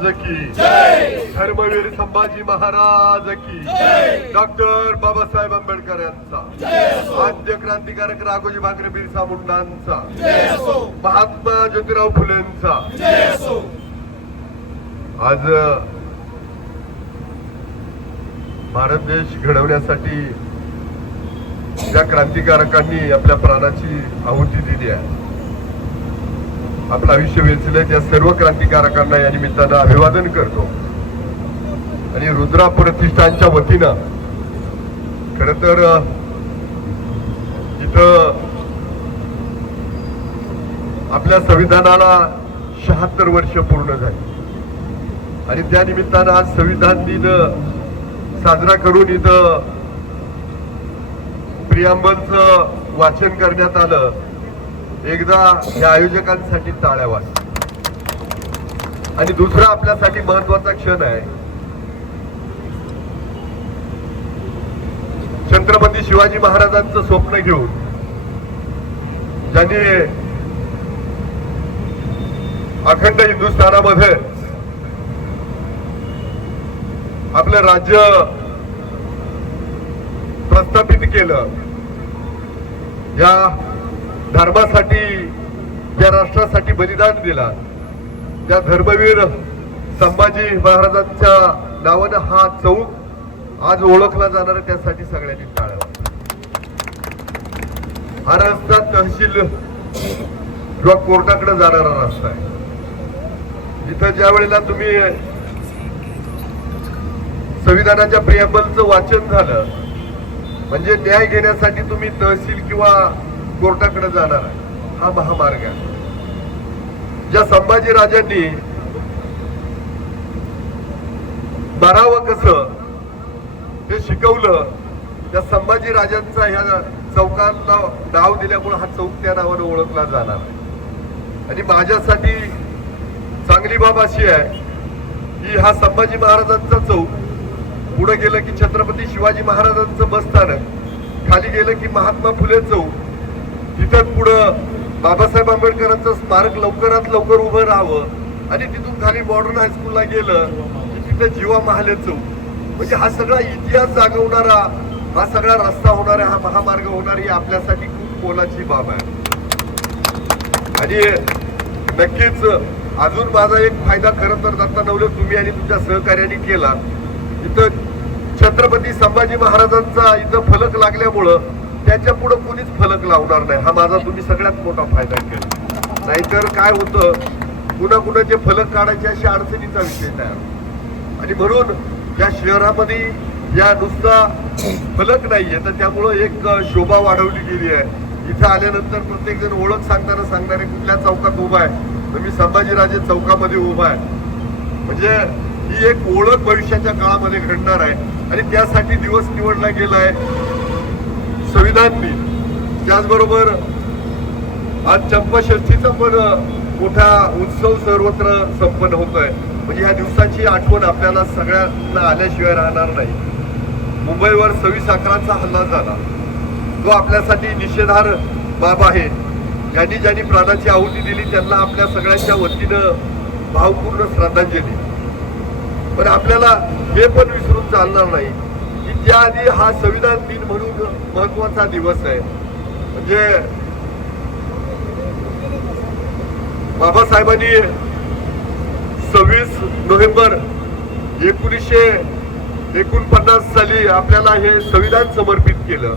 महाराज की। धर्मवीर संभाजी महाराज की। डॉक्टर बाबासाहेब आंबेडकर यांचा। आद्य क्रांतिकारक राघोजी भाकरे बिरसा मुंडांचा। महात्मा ज्योतिराव फुलेंचा। आज भारत देश घडवण्यासाठी ज्या क्रांतिकारकांनी आपल्या प्राणाची आहुती दिली आहे. आपलं आयुष्य वेचले त्या सर्व क्रांतिकारकांना या निमित्तानं अभिवादन करतो. आणि रुद्रा प्रतिष्ठानच्या वतीनं खर तर इथं आपल्या संविधानाला शहात्तर वर्ष पूर्ण झाली. आणि त्या निमित्तानं आज संविधान दिन साजरा करून इथं प्रियांबलचं वाचन करण्यात आलं. एकदा या आयोजकांसाठी टाळ्या वाजल्या आणि दुसरा आपल्यासाठी महत्त्वाचा क्षण आहे. छत्रपती शिवाजी महाराजांचं स्वप्न घेऊन ज्यांनी अखंड हिंदुस्थानामध्ये आपलं राज्य प्रस्थापित केलं या धर्मासाठी त्या राष्ट्रासाठी बलिदान दिला त्या धर्मवीर संभाजी महाराजांच्या नावानं हा चौक आज ओळखला जाणार त्यासाठी सगळ्यांनी टाळ्या हा रस्ता तहसील किंवा कोर्टाकडे जाणारा रस्ता आहे. इथं ज्या वेळेला तुम्ही संविधानाच्या प्रियाबलचं वाचन झालं म्हणजे न्याय घेण्यासाठी तुम्ही तहसील किंवा कोर्टाकडे जाणार आहे. हा महामार्ग आहे. ज्या संभाजी राजांनी मरावं कसं हे शिकवलं त्या संभाजी राजांचा ह्या चौकांना नाव दिल्यामुळे हा चौक त्या नावाने ओळखला जाणार आहे. आणि माझ्यासाठी चांगली बाब अशी आहे की हा संभाजी महाराजांचा चौक पुढे गेलं की छत्रपती शिवाजी महाराजांचं बस स्थानक खाली गेलं की महात्मा फुले चौक तिथं पुढं बाबासाहेब आंबेडकरांचं स्मारक लवकरात लवकर उभं राहावं आणि तिथून खाली मॉडर्न हायस्कूलला गेलं तिथं जीवा महाले चौक. म्हणजे हा सगळा इतिहास जागवणारा हा सगळा रस्ता होणारा हा महामार्ग होणारी आपल्यासाठी खूप मोलाची बाब आहे. आणि नक्कीच अजून माझा एक फायदा खरं तर दत्ता नवले तुम्ही आणि तुमच्या सहकार्याने केला. इथं छत्रपती संभाजी महाराजांचा इथं फलक लागल्यामुळं त्याच्या पुढे कोणीच फलक लावणार नाही. हा माझा तुम्ही सगळ्यात मोठा फायदा केला. नाहीतर काय होतं? कुणा कुणाचे फलक काढायचे अशा अडचणीचा विषय तयार आणि म्हणून या शहरामध्ये या नुसता फलक नाहीये तर त्यामुळं एक शोभा वाढवली गेली आहे. इथं आल्यानंतर प्रत्येक जण ओळख सांगताना सांगणारे कुठल्या चौकात उभा आहे तर मी संभाजीराजे चौकामध्ये उभा आहे. म्हणजे ही एक ओळख भविष्याच्या काळामध्ये घडणार आहे. आणि त्यासाठी दिवस निवडला गेलाय. संविधान दिन त्याचबरोबर आज चंपाषष्ठीचा पण मोठा उत्सव सर्वत्र संपन्न होतोय. म्हणजे या दिवसाची आठवण आपल्याला सगळ्यांना आल्याशिवाय राहणार नाही. मुंबईवर सव्वीस अकराचा हल्ला झाला. तो आपल्यासाठी निषेधार बाब आहे. ज्यांनी ज्यांनी प्राणाची आहुती दिली त्यांना आपल्या सगळ्यांच्या वतीनं भावपूर्ण श्रद्धांजली. पण आपल्याला हे पण विसरून चालणार नाही. या आधी हा संविधान दिन म्हणून महत्त्वाचा दिवस आहे. म्हणजे बाबासाहेबांनी सव्वीस नोव्हेंबर एकोणीसशे एकोणपन्नास साली आपल्याला हे संविधान समर्पित केलं.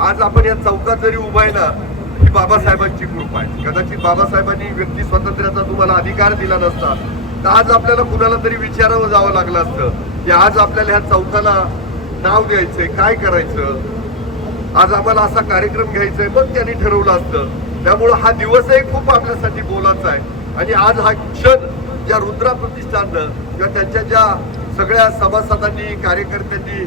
आज आपण या चौकात जरी उभा आहे ना ही बाबासाहेबांची कृपा आहे. कदाचित बाबासाहेबांनी व्यक्ती स्वातंत्र्याचा तुम्हाला अधिकार दिला नसता तर आज आपल्याला कुणाला तरी विचारावं जावं लागलं असतं की आज आपल्याला ह्या चौकाला नाव द्यायचंय काय करायचं? आज आम्हाला असा कार्यक्रम घ्यायचा आहे मग त्यांनी ठरवलं असतं. त्यामुळं हा दिवसही खूप आपल्यासाठी बोलाचा आहे. आणि आज हा क्षण ज्या रुद्रा प्रतिष्ठाननं किंवा त्यांच्या ज्या सगळ्या सभासदांनी कार्यकर्त्यांनी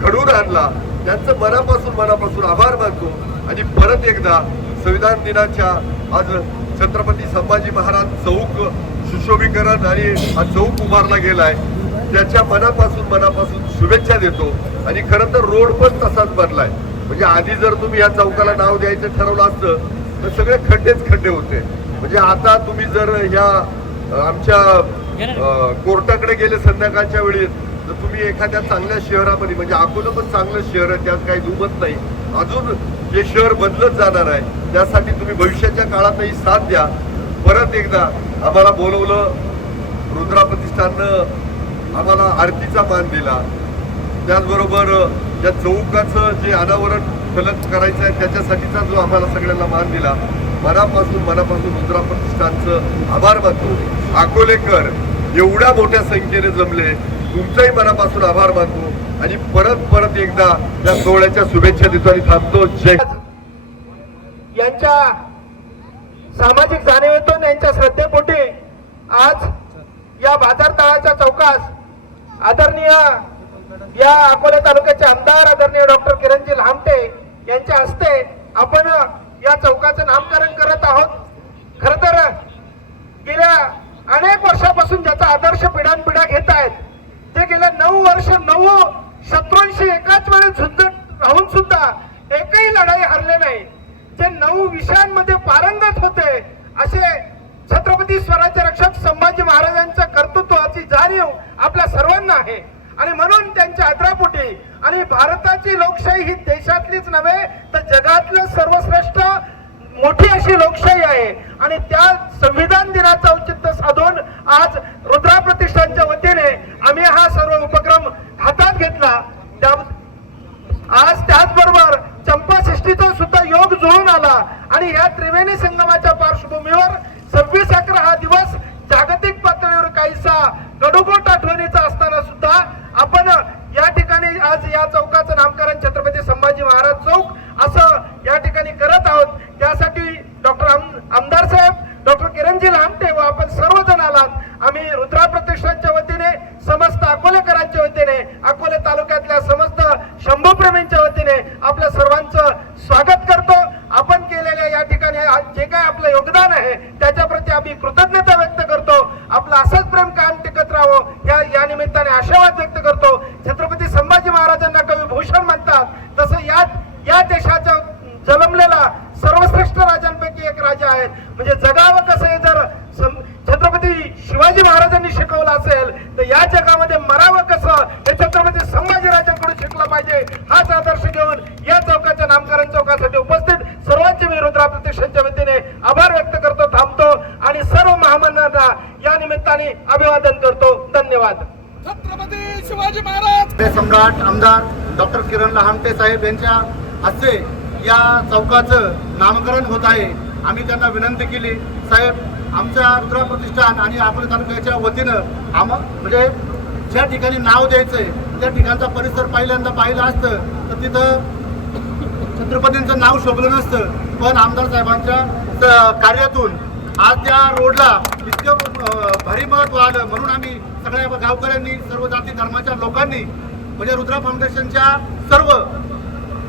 घडून आणला त्यांचं मनापासून मनापासून आभार मानतो. आणि परत एकदा संविधान दिनाच्या आज छत्रपती संभाजी महाराज चौक सुशोभीकरण आणि हा चौक उभारला गेलाय. त्याच्या मनापासून मनापासून शुभेच्छा देतो. आणि खरं तर रोड पण तसाच बनलाय म्हणजे आधी जर तुम्ही या चौकाला नाव द्यायचं ठरवलं असतं तर सगळे खड्डेच खड्डे होते. म्हणजे आता तुम्ही जर ह्या आमच्या कोर्टाकडे गेले संध्याकाळच्या वेळी तर तुम्ही एखाद्या चांगल्या शहरामध्ये म्हणजे अकोला पण चांगलं शहर आहे त्यात काही दुमत नाही. अजून हे शहर बदलत जाणार आहे त्यासाठी तुम्ही भविष्याच्या काळातही साथ द्या. परत एकदा आम्हाला बोलवलं रुद्रा प्रतिष्ठाननं आम्हाला आरतीचा मान दिला. त्याचबरोबर या चौकाचं जे अनावरण फलक करायचं आहे त्याच्यासाठीचा जो आम्हाला सगळ्यांना मान दिला मनापासून मनापासून मुद्रा प्रतिष्ठानचं आभार मानतो. अकोलेकर एवढ्या मोठ्या संख्येने जमले तुमचाही मनापासून आभार मानतो. आणि परत परत एकदा या सोहळ्याच्या शुभेच्छा देतो आणि थांबतो. जय यांच्या सामाजिक जाणीवेतून यांच्या श्रद्धेपोटी आज या बाजार तळाच्या चौकास आदरणीय या अकोला तालुक्याचे आमदार आदरणीय डॉक्टर किरणजी लांबटे यांच्या हस्ते आपण या चौकाचं नामकरण करत आहोत. खर तर गेल्या अनेक वर्षापासून ज्याचा आदर्श पिढ्यानपिढ्या घेत आहेत ते गेल्या नऊ वर्ष नऊ शत्रूंशी एकाच वेळी झुंज राहून सुद्धा एकही लढाई हरले नाही. जे नऊ विषयांमध्ये पारंगत होते असे छत्रपती स्वराज्य रक्षक संभाजी महाराजांच्या कर्तृत्वाची जाणीव आपल्या सर्वांना आहे. आणि म्हणून त्यांच्या आदरापोटी आणि भारताची लोकशाही ही देशातलीच नव्हे तर जगातलं सर्वश्रेष्ठ मोठी अशी लोकशाही आहे. आणि त्या संविधान दिनाचं औचित्य साधून आज रुद्रा प्रतिष्ठानच्या वतीने आम्ही हा सर्व उपक्रम हातात घेतला. त्या आज त्याचबरोबर चंपा षष्टीचा सुद्धा योग जुळून आला. आणि या त्रिवेणी संगमाच्या पार्श्वभूमीवर सव्वीस अकरा हा दिवस जागतिक पातळीवर काहीसा गडोगोट आठवणीचा असताना सुद्धा आपण या ठिकाणी आज या चौकाचं नामकरण छत्रपती संभाजी महाराज चौक असं या ठिकाणी करत आहोत. त्यासाठी डॉक्टर आमदार साहेब डॉक्टर किरणजी लामटे व आपण सर्वजण आलात. आम्ही रुद्रा प्रतिष्ठानच्या वतीने समस्त अकोलेकरांच्या वतीने अकोले तालुक्यातल्या समस्त शंभूप्रेमींच्या वतीने आपल्या सर्वांचं स्वागत करतो. आपण केलेल्या या ठिकाणी जे काय आपलं योगदान आहे त्याच्याप्रती आम्ही कृतज्ञता व्यक्त करतो. आपलं असंच प्रेम कायम टिकत राहावं. या या निमित्ताने आशावाद व्यक्त करतो छत्रपती संभाजी महाराजांना कवी भूषण म्हणतात तसं या या देशाच्या जन्मलेला सर्वश्रेष्ठ राजांपैकी एक राजा आहेत म्हणजे जगावं कसं हे जर सं- छत्रपती शिवाजी महाराजांनी शिकवलं असेल तर या जगामध्ये मरावं कसं हे छत्रपती संभाजीराजांकडून शिकलं पाहिजे हाच आदर्श घेऊन या चौकाच्या नामकरण चौकासाठी उपस्थित सर्वांचे मी रुद्रा प्रतिष्ठानच्या वतीने आभार व्यक्त करतो थांबतो आणि सर्व महामान्यांना या निमित्ताने अभिवादन करतो धन्यवाद छत्रपती शिवाजी महाराज आमदार डॉक्टर किरण लहामटे साहेब यांच्या हस्ते या चौकाचं नामकरण होत आहे. आम्ही त्यांना विनंती केली साहेब आमच्या रुद्रा प्रतिष्ठान आणि अकोले तालुक्याच्या वतीनं आम म्हणजे ज्या ठिकाणी नाव द्यायचंय त्या ठिकाणचा परिसर पहिल्यांदा पाहिला असतं तर तिथं छत्रपतींचं नाव शोभलं नसतं. पण आमदार साहेबांच्या कार्यातून आज त्या रोडला इतकं भारी महत्त्व आलं. म्हणून आम्ही सगळ्या गावकऱ्यांनी सर्व जाती धर्माच्या लोकांनी म्हणजे रुद्रा फाउंडेशनच्या सर्व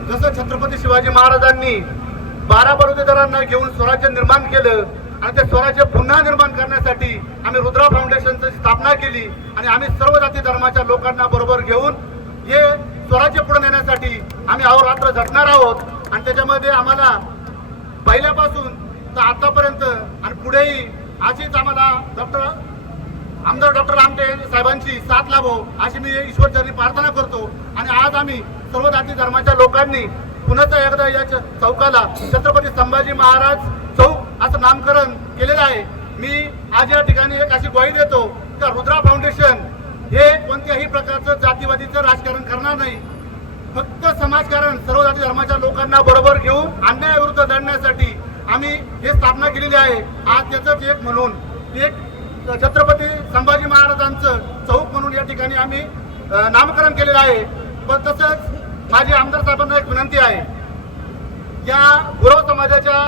जसं छत्रपती शिवाजी महाराजांनी बारा बलुतेदारांना घेऊन स्वराज्य निर्माण केलं आणि ते स्वराज्य पुन्हा निर्माण करण्यासाठी आम्ही रुद्रा फाउंडेशनची स्थापना केली आणि आम्ही सर्व जाती धर्माच्या लोकांना बरोबर घेऊन हे स्वराज्य पुढे नेण्यासाठी आम्ही अहोरात्र झटणार आहोत. आणि त्याच्यामध्ये आम्हाला पहिल्यापासून तर आतापर्यंत आणि पुढेही अशीच आम्हाला डॉक्टर आमदार डॉक्टर आमटे साहेबांची साथ लाभो अशी मी ईश्वरचरणी प्रार्थना करतो. आणि आज आम्ही सर्व जाती धर्माच्या लोकांनी पुन्हा एकदा या चौकाला छत्रपती संभाजी महाराज चौक असं नामकरण केलेलं आहे. मी आज या ठिकाणी एक अशी ग्वाही देतो का रुद्रा फाउंडेशन हे कोणत्याही प्रकारचं जातीवादीचं राजकारण करणार नाही. फक्त समाजकारण सर्व जाती धर्माच्या लोकांना बरोबर घेऊन अन्यायाविरुद्ध लढण्यासाठी आम्ही हे स्थापना केलेली आहे. आज त्याचंच एक म्हणून एक छत्रपती संभाजी महाराजांचं चौक म्हणून या ठिकाणी आम्ही नामकरण केलेलं आहे. पण तसंच माझी आमदार साहेबांना एक विनंती आहे. या गुरव समाजाच्या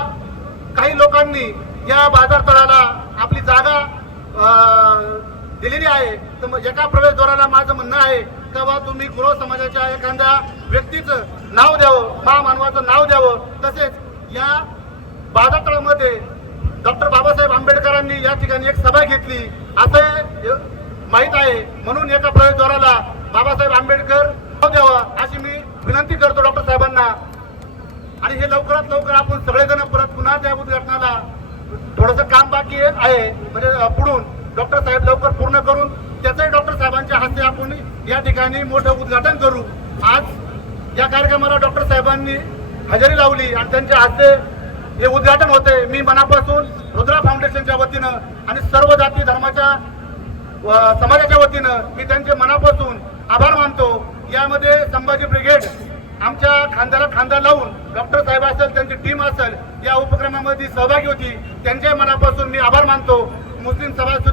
काही लोकांनी या बाजारतळाला आपली जागा दिलेली आहे. तर मग एका प्रवेशद्वाराला माझं म्हणणं आहे तेव्हा तुम्ही गुरव समाजाच्या एखाद्या व्यक्तीचं नाव द्यावं महामानवाचं नाव द्यावं. तसेच या बाजारतळामध्ये डॉक्टर बाबासाहेब आंबेडकरांनी या ठिकाणी एक सभा घेतली. असं माहीत आहे. म्हणून एका प्रवेशद्वाराला बाबासाहेब आंबेडकर द्यावा अशी मी विनंती करतो डॉक्टर साहेबांना. आणि हे लवकरात लवकर आपण सगळेजण परत पुन्हा त्या उद्घाटनाला थोडंसं काम बाकी आहे म्हणजे पुढून डॉक्टर साहेब लवकर पूर्ण करून त्याचंही डॉक्टर साहेबांच्या हस्ते आपण या ठिकाणी मोठं उद्घाटन करू. आज या कार्यक्रमाला डॉक्टर साहेबांनी हजेरी लावली आणि त्यांच्या हस्ते हे उद्घाटन होते. मी मनापासून रुद्रा फाउंडेशनच्या वतीनं आणि सर्व जाती धर्माच्या समाजाच्या वतीनं मी त्यांचे मनापासून आभार मानतो. यामध्ये संभाजी ब्रिगेड आमच्या खांद्याला खांदा लावून डॉक्टर साहेब असेल त्यांची टीम असेल या उपक्रमामध्ये सहभागी होती. त्यांच्या मनापासून मी आभार मानतो. मुस्लिम समाज